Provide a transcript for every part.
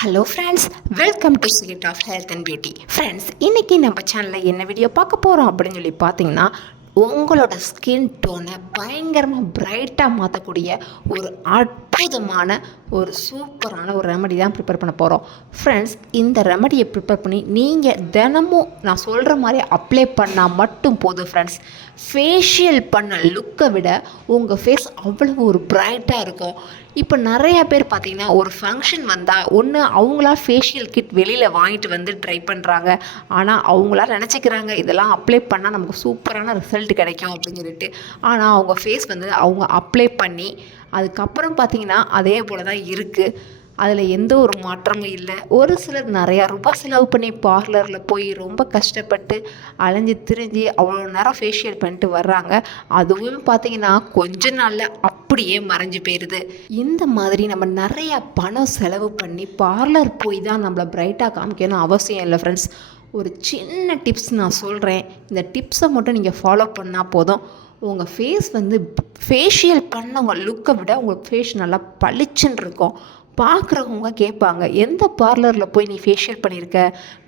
Hello friends welcome to sweet of health and beauty friends இன்றைக்கி நம்ம சேனலில் என்ன வீடியோ பார்க்க போகிறோம் அப்படின்னு சொல்லி பார்த்தீங்கன்னா உங்களோட ஸ்கின் டோனை பயங்கரமாக பிரைட்டாக மாற்றக்கூடிய ஒரு ஆர்ட் அற்புதமான ஒரு சூப்பரான ஒரு ரெமடி தான் ப்ரிப்பேர் பண்ண போகிறோம் ஃப்ரெண்ட்ஸ் இந்த ரெமடியை ப்ரிப்பேர் பண்ணி நீங்கள் தினமும் நான் சொல்கிற மாதிரி அப்ளை பண்ணால் மட்டும் போதும் ஃப்ரெண்ட்ஸ் ஃபேஷியல் பண்ண லுக்கை விட உங்கள் ஃபேஸ் அவ்வளவு ஒரு பிரைட்டாக இருக்கும். இப்போ நிறையா பேர் பார்த்தீங்கன்னா ஒரு ஃபங்க்ஷன் வந்தால் ஒன்று அவங்களா ஃபேஷியல் கிட் வெளியில் வாங்கிட்டு வந்து ட்ரை பண்ணுறாங்க ஆனால் அவங்களா நினச்சிக்கிறாங்க இதெல்லாம் அப்ளை பண்ணால் நமக்கு சூப்பரான ரிசல்ட் கிடைக்கும் அப்படின்னு சொல்லிட்டு. ஆனால் அவங்க ஃபேஸ் வந்து அவங்க அப்ளை பண்ணி அதுக்கப்புறம் பார்த்தீங்கன்னா அதே போல் தான் இருக்குது அதில் எந்த ஒரு மாற்றமும் இல்லை. ஒரு சிலர் நிறையா ரூபாய் செலவு பண்ணி பார்லரில் போய் ரொம்ப கஷ்டப்பட்டு அலைஞ்சு திரிஞ்சு அவ்வளோ நேரம் ஃபேஷியல் பண்ணிட்டு வர்றாங்க. அதுவும் பார்த்தீங்கன்னா கொஞ்ச நாளில் அப்படியே மறைஞ்சு போயிடுது இந்த மாதிரி நம்ம நிறையா பணம் செலவு பண்ணி பார்லர் போய் தான் நம்மளை பிரைட்டாக காமிக்கணும் அவசியம் இல்லை ஃப்ரெண்ட்ஸ் ஒரு சின்ன டிப்ஸ் நான் சொல்கிறேன் இந்த டிப்ஸை மட்டும் நீங்கள் ஃபாலோ பண்ணால் போதும். உங்கள் ஃபேஸ் வந்து ஃபேஷியல் பண்ணவங்க லுக்கை விட உங்கள் ஃபேஸ் நல்லா பளிச்சுன்னு இருக்கும். பார்க்குறவங்க கேட்பாங்க எந்த பார்லரில் போய் நீ ஃபேஷியல் பண்ணியிருக்க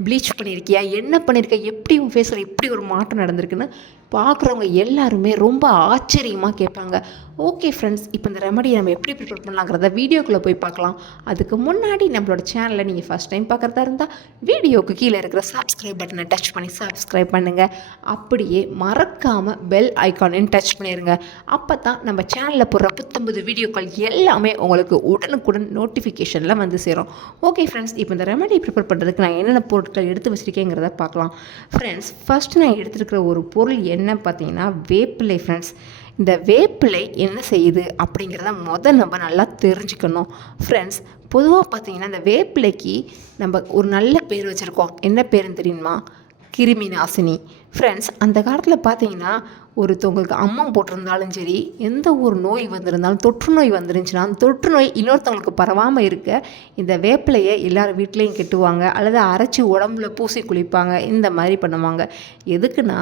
ப்ளீச் பண்ணியிருக்கியா என்ன பண்ணியிருக்க எப்படி உன் ஃபேஸில் எப்படி ஒரு மாற்றம் நடந்திருக்குன்னு பார்க்குறவங்க எல்லாருமே ரொம்ப ஆச்சரியமாக கேட்பாங்க. ஓகே ஃப்ரெண்ட்ஸ் இப்போ இந்த ரெமடியை நம்ம எப்படி ப்ரிப்பேர் பண்ணலாங்கிறத வீடியோக்குள்ளே போய் பார்க்கலாம். அதுக்கு முன்னாடி நம்மளோட சேனலை நீங்கள் ஃபஸ்ட் டைம் பார்க்குறதா இருந்தால் வீடியோவுக்கு கீழே இருக்கிற சப்ஸ்கிரைப் பட்டனை டச் பண்ணி சப்ஸ்கிரைப் பண்ணுங்கள் அப்படியே மறக்காமல் பெல் ஐக்கானையும் டச் பண்ணிடுங்க அப்போ தான் நம்ம சேனலில் போடுற புத்தம்பது வீடியோக்கள் எல்லாமே உங்களுக்கு உடனுக்குடன் நோட்டிஃபிகேஷனில் வந்து சேரும். ஓகே ஃப்ரெண்ட்ஸ் இப்போ இந்த ரெமடி ப்ரிப்பேர் பண்ணுறதுக்கு நான் என்னென்ன பொருட்கள் எடுத்து வச்சுருக்கேங்கிறத பார்க்கலாம். ஃப்ரெண்ட்ஸ் ஃபஸ்ட்டு நான் எடுத்துருக்கிற ஒரு பொருள் என்ன? என்ன பார்த்தீங்கன்னா வேப்பிலை ஃப்ரெண்ட்ஸ் இந்த வேப்பிலை என்ன செய்யுது அப்படிங்கிறத முதல் நம்ம நல்லா தெரிஞ்சுக்கணும். ஃப்ரெண்ட்ஸ் பொதுவாக பார்த்தீங்கன்னா இந்த வேப்பிலைக்கு நம்ம ஒரு நல்ல பேர் வச்சுருக்கோம். என்ன பேருன்னு தெரியுமா? கிருமி நாசினி ஃப்ரெண்ட்ஸ் அந்த காலத்தில் பார்த்தீங்கன்னா ஒருத்தவங்களுக்கு அம்மம் போட்டிருந்தாலும் சரி எந்த ஒரு நோய் வந்திருந்தாலும் தொற்று நோய் வந்துருந்துச்சுன்னா அந்த தொற்று நோய் இன்னொருத்தவங்களுக்கு பரவாமல் இருக்க இந்த வேப்பிலையை எல்லார் வீட்லேயும் கெட்டுவாங்க அல்லது அரைச்சி உடம்புல பூசி குளிப்பாங்க இந்த மாதிரி பண்ணுவாங்க. எதுக்குன்னா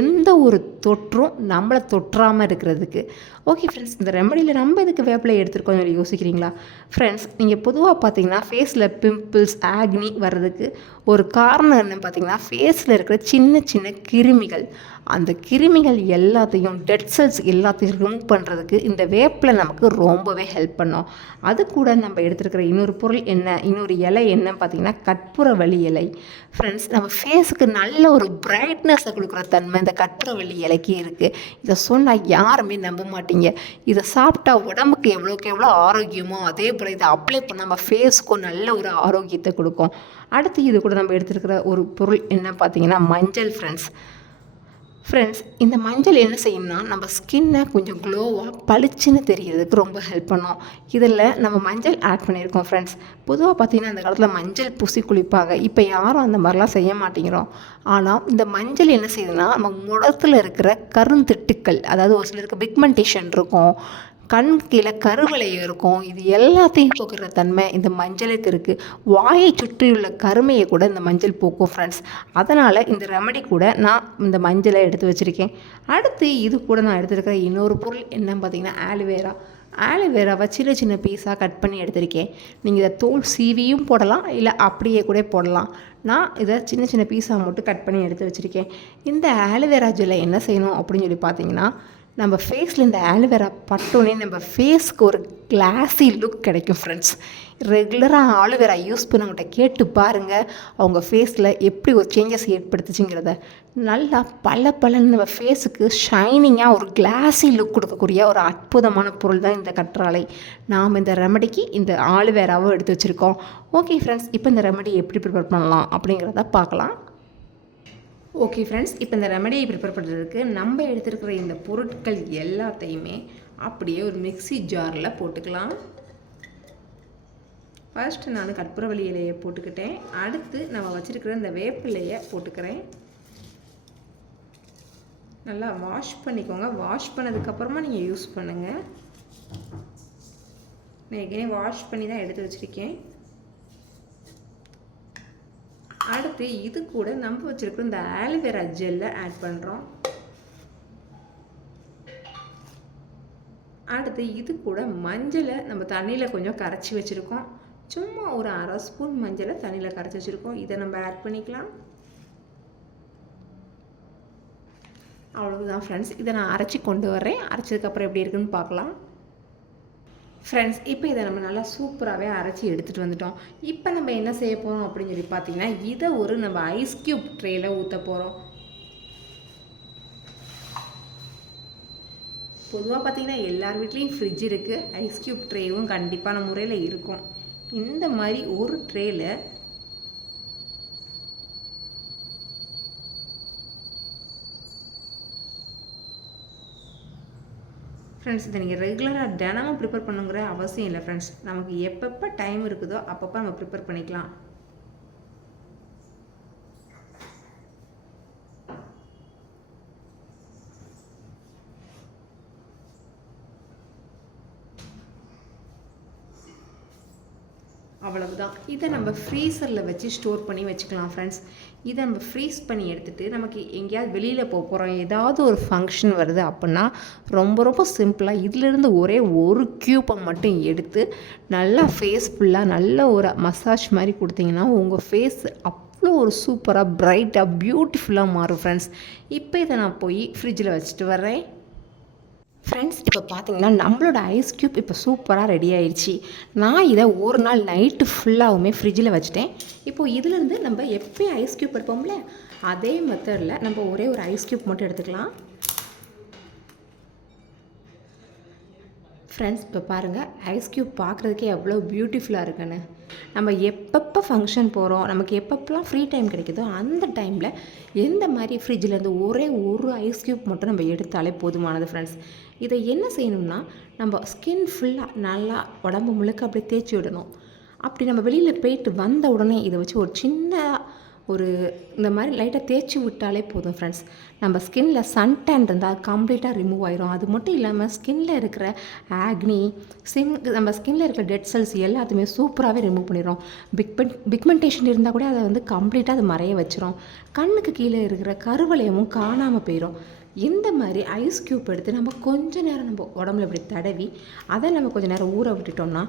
எந்த ஒரு தொற்றும் நம்மளை தொற்றாமல் இருக்கிறதுக்கு. ஓகே ஃப்ரெண்ட்ஸ் இந்த ரெமடியில் நம்ம எதுக்கு வேப்பிலை எடுத்துருக்கோம் சொல்லி யோசிக்கிறீங்களா? ஃப்ரெண்ட்ஸ் நீங்கள் பொதுவாக பார்த்தீங்கன்னா ஃபேஸில் பிம்பிள்ஸ் ஆக்னி வர்றதுக்கு ஒரு காரணம் என்ன பார்த்தீங்கன்னா ஃபேஸில் இருக்கிற சின்ன சின்ன கிருமிகள். அந்த கிருமிகள் எல்லாத்தையும் டெட் செல்ஸ் எல்லாத்தையும் ரிமூவ் பண்ணுறதுக்கு இந்த வேப்பில் நமக்கு ரொம்பவே ஹெல்ப் பண்ணும். அது கூட நம்ம எடுத்துருக்கிற இன்னொரு பொருள் என்ன? இன்னொரு இலை என்னன்னு பார்த்தீங்கன்னா கற்பூரவள்ளி இலை. ஃப்ரெண்ட்ஸ் நம்ம ஃபேஸுக்கு நல்ல ஒரு பிரைட்னஸை கொடுக்குற தன்மை இந்த கற்பூரவள்ளி இலைக்கு இருக்குது இதை சொன்னால் யாருமே நம்ப மாட்டீங்க. இதை சாப்பிட்டா உடம்புக்கு எவ்வளோக்கு எவ்வளோ ஆரோக்கியமோ அதே போல் இதை அப்ளை பண்ண நம்ம ஃபேஸுக்கும் நல்ல ஒரு ஆரோக்கியத்தை கொடுக்கும். அடுத்து இது கூட நம்ம எடுத்துருக்கிற ஒரு பொருள் என்ன பார்த்தீங்கன்னா மஞ்சள் ஃப்ரெண்ட்ஸ் ஃப்ரெண்ட்ஸ் இந்த மஞ்சள் என்ன செய்யும்னா நம்ம ஸ்கின்னை கொஞ்சம் க்ளோவாக பளிச்சுன்னு தெரியறதுக்கு ரொம்ப ஹெல்ப் பண்ணும். இதில் நம்ம மஞ்சள் ஆட் பண்ணியிருக்கோம் ஃப்ரெண்ட்ஸ் பொதுவாக பார்த்தீங்கன்னா அந்த காலத்தில் மஞ்சள் பூசி குளிப்பாங்க. இப்போ யாரும் அந்த மாதிரிலாம் செய்ய மாட்டேங்கிறோம். ஆனால் இந்த மஞ்சள் என்ன செய்யுதுன்னா நம்ம முடத்தில் இருக்கிற கருந்திட்டுக்கள் அதாவது ஒரு சிலருக்கு பிக்மெண்டேஷன் இருக்கும். கண் கீழே கருவளை இருக்கும். இது எல்லாத்தையும் போக்குற தன்மை இந்த மஞ்சளுக்கு இருக்குது வாயை சுற்றியுள்ள கருமையை கூட இந்த மஞ்சள் போக்கும் ஃப்ரெண்ட்ஸ் அதனால் இந்த ரெமடி கூட நான் இந்த மஞ்சளை எடுத்து வச்சுருக்கேன். அடுத்து இது கூட நான் எடுத்துருக்கிற இன்னொரு பொருள் என்னன்னு பார்த்தீங்கன்னா ஆலுவேரா ஆலுவேராவை சின்ன சின்ன பீஸாக கட் பண்ணி எடுத்திருக்கேன். நீங்கள் இதை தோல் சீவியும் போடலாம் இல்லை அப்படியே கூட போடலாம். நான் இதை சின்ன சின்ன பீஸாக மட்டும் கட் பண்ணி எடுத்து வச்சுருக்கேன். இந்த ஆலுவேரா ஜெல்லை என்ன செய்யணும் அப்படின்னு சொல்லி பார்த்தீங்கன்னா நம்ம ஃபேஸில் இந்த ஆலுவேரா பட்டோன்னே நம்ம ஃபேஸ்க்கு ஒரு கிளாஸி லுக் கிடைக்கும் ஃப்ரெண்ட்ஸ் ரெகுலராக ஆலுவேரா யூஸ் பண்ணவங்கள்ட்ட கேட்டு பாருங்கள் அவங்க ஃபேஸில் எப்படி ஒரு சேஞ்சஸ் ஏற்படுத்துச்சுங்கிறத. நல்லா பல பல நம்ம ஃபேஸுக்கு ஷைனிங்காக ஒரு கிளாஸி லுக் கொடுக்கக்கூடிய ஒரு அற்புதமான பொருள் தான் இந்த கற்றாழை. நாம் இந்த ரெமடிக்கு இந்த ஆலுவேராவும் எடுத்து வச்சுருக்கோம். ஓகே ஃப்ரெண்ட்ஸ் இப்போ இந்த ரெமடி எப்படி ப்ரிப்பேர் பண்ணலாம் அப்படிங்கிறத பார்க்கலாம். ஓகே ஃப்ரெண்ட்ஸ் இப்போ இந்த ரெமடியை ப்ரிப்பேர் பண்ணுறதுக்கு நம்ம எடுத்துருக்கிற இந்த பொருட்கள் எல்லாத்தையுமே அப்படியே ஒரு மிக்ஸி ஜாரில் போட்டுக்கலாம். ஃபர்ஸ்ட் நான் கற்பூரவள்ளி இலையை போட்டுக்கிட்டேன். அடுத்து நம்ம வச்சுருக்கிற இந்த வேப்பிலையை போட்டுக்கிறேன். நல்லா வாஷ் பண்ணிக்கோங்க. வாஷ் பண்ணதுக்கப்புறமா நீங்கள் யூஸ் பண்ணுங்கள் நான் ஏற்கனவே வாஷ் பண்ணி தான் எடுத்து வச்சுருக்கேன். அடுத்து இது கூட நம்ம வச்சுருக்கிற இந்த ஆலுவேரா ஜெல்லை ஆட் பண்ணுறோம் அடுத்து இது கூட மஞ்சளை நம்ம தண்ணியில் கொஞ்சம் கரைச்சி வச்சுருக்கோம். சும்மா ஒரு அரை ஸ்பூன் மஞ்சளை தண்ணியில் கரைச்சி வச்சுருக்கோம். இதை நம்ம ஆட் பண்ணிக்கலாம். அவ்வளவுதான் ஃப்ரெண்ட்ஸ் இதை நான் அரைச்சி கொண்டு வரேன் அரைச்சதுக்கப்புறம் எப்படி இருக்குன்னு பார்க்கலாம். ஃப்ரெண்ட்ஸ் இப்போ இதை நம்ம நல்லா சூப்பராகவே அரைச்சி எடுத்துகிட்டு வந்துட்டோம். இப்போ நம்ம என்ன செய்ய போகிறோம் அப்படின்னு சொல்லி பார்த்தீங்கன்னா இதை ஒரு நம்ம ஐஸ் க்யூப் ட்ரேயில் ஊற்ற போகிறோம் பொதுவாக பார்த்தீங்கன்னா எல்லார் வீட்லேயும் ஃப்ரிட்ஜ் இருக்குது ஐஸ் க்யூப் ட்ரேவும் கண்டிப்பான முறையில் இருக்கும். இந்த மாதிரி ஒரு ட்ரேயில் ஃப்ரெண்ட்ஸ் இதை நீங்கள் ரெகுலராக தினமும் ப்ரிப்பேர் பண்ணுங்கிற அவசியம் இல்லை ஃப்ரெண்ட்ஸ் நமக்கு எப்பப்போ டைம் இருக்குதோ அப்பப்போ நம்ம ப்ரிப்பேர் பண்ணிக்கலாம். அவ்வளவுதான். இதை நம்ம ஃப்ரீசரில் வச்சு ஸ்டோர் பண்ணி வச்சுக்கலாம் ஃப்ரெண்ட்ஸ் இதை நம்ம ஃப்ரீஸ் பண்ணி எடுத்துகிட்டு நமக்கு எங்கேயாவது வெளியில் போக போகிறோம் ஏதாவது ஒரு ஃபங்க்ஷன் வருது அப்படின்னா ரொம்ப ரொம்ப சிம்பிளாக இதிலிருந்து ஒரே ஒரு க்யூப்பை மட்டும் எடுத்து நல்லா ஃபேஸ் ஃபுல்லாக நல்ல ஒரு மசாஜ் மாதிரி கொடுத்தீங்கன்னா உங்கள் ஃபேஸ் அவ்வளோ ஒரு சூப்பராக பிரைட்டாக பியூட்டிஃபுல்லாக மாறும் ஃப்ரெண்ட்ஸ் இப்போ இதை நான் போய் ஃப்ரிட்ஜில் வச்சுட்டு வரேன் ஃப்ரெண்ட்ஸ் இப்போ பார்த்தீங்கன்னா நம்மளோட ஐஸ் க்யூப் இப்போ சூப்பராக ரெடி ஆயிடுச்சு நான் இதை ஒரு நாள் நைட்டு ஃபுல்லாகவுமே ஃப்ரிட்ஜில் வச்சுட்டேன். இப்போது இதுலேருந்து நம்ம எப்பயும் ஐஸ் க்யூப் எடுப்போம்ல? அதே மெத்தடில் நம்ம ஒரே ஒரு ஐஸ் க்யூப் மட்டும் எடுத்துக்கலாம். ஃப்ரெண்ட்ஸ் இப்போ பாருங்கள் ஐஸ் க்யூப் பார்க்குறதுக்கே எவ்வளோ பியூட்டிஃபுல்லாக இருக்குன்னு. நம்ம எப்பப்போ ஃபங்க்ஷன் போகிறோம் நமக்கு எப்பப்பெல்லாம் ஃப்ரீ டைம் கிடைக்குதோ அந்த டைமில் எந்த மாதிரி ஃப்ரிட்ஜிலேருந்து ஒரே ஒரு ஐஸ் க்யூப் மட்டும் நம்ம எடுத்தாலே போதுமானது ஃப்ரெண்ட்ஸ் இதை என்ன செய்யணும்னா நம்ம ஸ்கின் ஃபுல்லாக நல்லா உடம்பு முழுக்க அப்படியே தேய்ச்சி விடணும். அப்படி நம்ம வெளியில் போயிட்டு வந்த உடனே இதை வச்சு ஒரு சின்ன ஒரு இந்த மாதிரி லைட்டாக தேய்ச்சி விட்டாலே போதும் ஃப்ரெண்ட்ஸ் நம்ம ஸ்கின்ல சன் டேன் இருந்தால் கம்ப்ளீட்டாக ரிமூவ் ஆயிரும். அது மட்டும் இல்லாமல் ஸ்கின்ல இருக்கிற ஆக்னி சின் நம்ம ஸ்கின்ல இருக்கிற டெட் செல்ஸ் எல்லாத்தையுமே சூப்பராகவே ரிமூவ் பண்ணிடும் பிக்மெண்ட் பிக்மெண்டேஷன் இருந்தால் கூட அதை வந்து கம்ப்ளீட்டாக அதை மறைய வச்சிரும். கண்ணுக்கு கீழே இருக்கிற கருவளையமும் காணாமல் போயிடும் இந்த மாதிரி ஐஸ் க்யூப் எடுத்து நம்ம கொஞ்ச நேரம் நம்ம உடம்புல இப்படி தடவி அதை நம்ம கொஞ்ச நேரம் ஊற விட்டுட்டோம்னா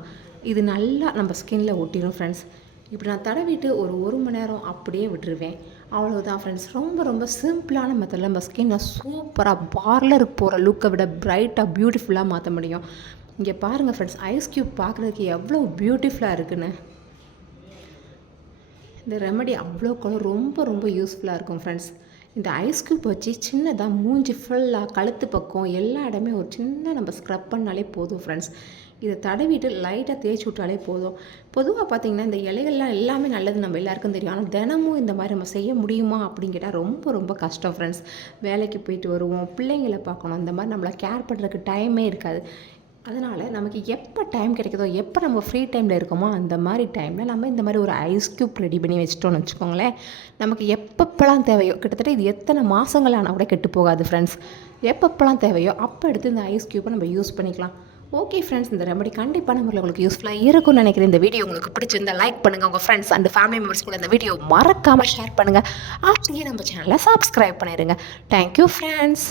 இது நல்லா நம்ம ஸ்கின்ல ஒட்டிடும் ஃப்ரெண்ட்ஸ் இப்படி நான் தடவிட்டு ஒரு ஒரு மணி நேரம் அப்படியே விட்டுருவேன். அவ்வளோதான் ஃப்ரெண்ட்ஸ் ரொம்ப ரொம்ப சிம்பிளான மெத்தடில் நம்ம ஸ்கின்னை சூப்பராக பார்லருக்கு போகிற லுக்கை விட பிரைட்டாக பியூட்டிஃபுல்லாக மாற்ற முடியும். இங்கே பாருங்கள் ஃப்ரெண்ட்ஸ் ஐஸ் க்யூப் பார்க்குறதுக்கு எவ்வளோ பியூட்டிஃபுல்லாக இருக்குன்னு. இந்த ரெமடி அவ்வளோக்கு ரொம்ப ரொம்ப யூஸ்ஃபுல்லாக இருக்கும் ஃப்ரெண்ட்ஸ் இந்த ஐஸ் க்யூப் வச்சு சின்னதாக மூஞ்சி ஃபுல்லாக கழுத்து பக்கம் எல்லா இடமே ஒரு சின்ன நம்ம ஸ்க்ரப் பண்ணாலே போதும் ஃப்ரெண்ட்ஸ் இதை தடவிட்டு லைட்டாக தேய்ச்சி விட்டாலே போதும். பொதுவாக பார்த்தீங்கன்னா இந்த இலைகள்லாம் எல்லாமே நல்லது நம்ம எல்லாருக்கும் தெரியும். ஆனால் தினமும் இந்த மாதிரி நம்ம செய்ய முடியுமா அப்படின்னு கேட்டால் ரொம்ப ரொம்ப கஷ்டம் ஃப்ரெண்ட்ஸ் வேலைக்கு போயிட்டு வருவோம் பிள்ளைங்களை பார்க்கணும் அந்த மாதிரி நம்மளை கேர் பண்ணுறதுக்கு டைமே இருக்காது. அதனால் நமக்கு எப்போ டைம் கிடைக்குதோ எப்போ நம்ம ஃப்ரீ டைமில் இருக்கோமோ அந்த மாதிரி டைமில் நம்ம இந்த மாதிரி ஒரு ஐஸ் க்யூப் ரெடி பண்ணி வச்சிட்டோம்னு வச்சுக்கோங்களேன். நமக்கு எப்பப்பெல்லாம் தேவையோ கிட்டத்தட்ட இது எத்தனை மாதங்கள் ஆனால் கூட கெட்டு போகாது ஃப்ரெண்ட்ஸ் எப்பப்பெல்லாம் தேவையோ அப்போ எடுத்து இந்த ஐஸ் க்யூப்பை நம்ம யூஸ் பண்ணிக்கலாம். ஓகே ஃப்ரெண்ட்ஸ் இந்த ரெமடி கண்டிப்பாக நம்மளுக்கு உங்களுக்கு யூஸ்ஃபுல்லாக இருக்கும்னு நினைக்கிறேன். இந்த வீடியோ உங்களுக்கு பிடிச்சிருந்தா லைக் பண்ணுங்கள் உங்கள் ஃப்ரெண்ட்ஸ் அண்ட் ஃபேமிலி மெம்பர்ஸ் கூட இந்த வீடியோ மறக்காமல் ஷேர் பண்ணுங்கள் அப்படியே நம்ம சேனலை சப்ஸ்கிரைப் பண்ணிடுங்க தேங்க்யூ ஃப்ரெண்ட்ஸ்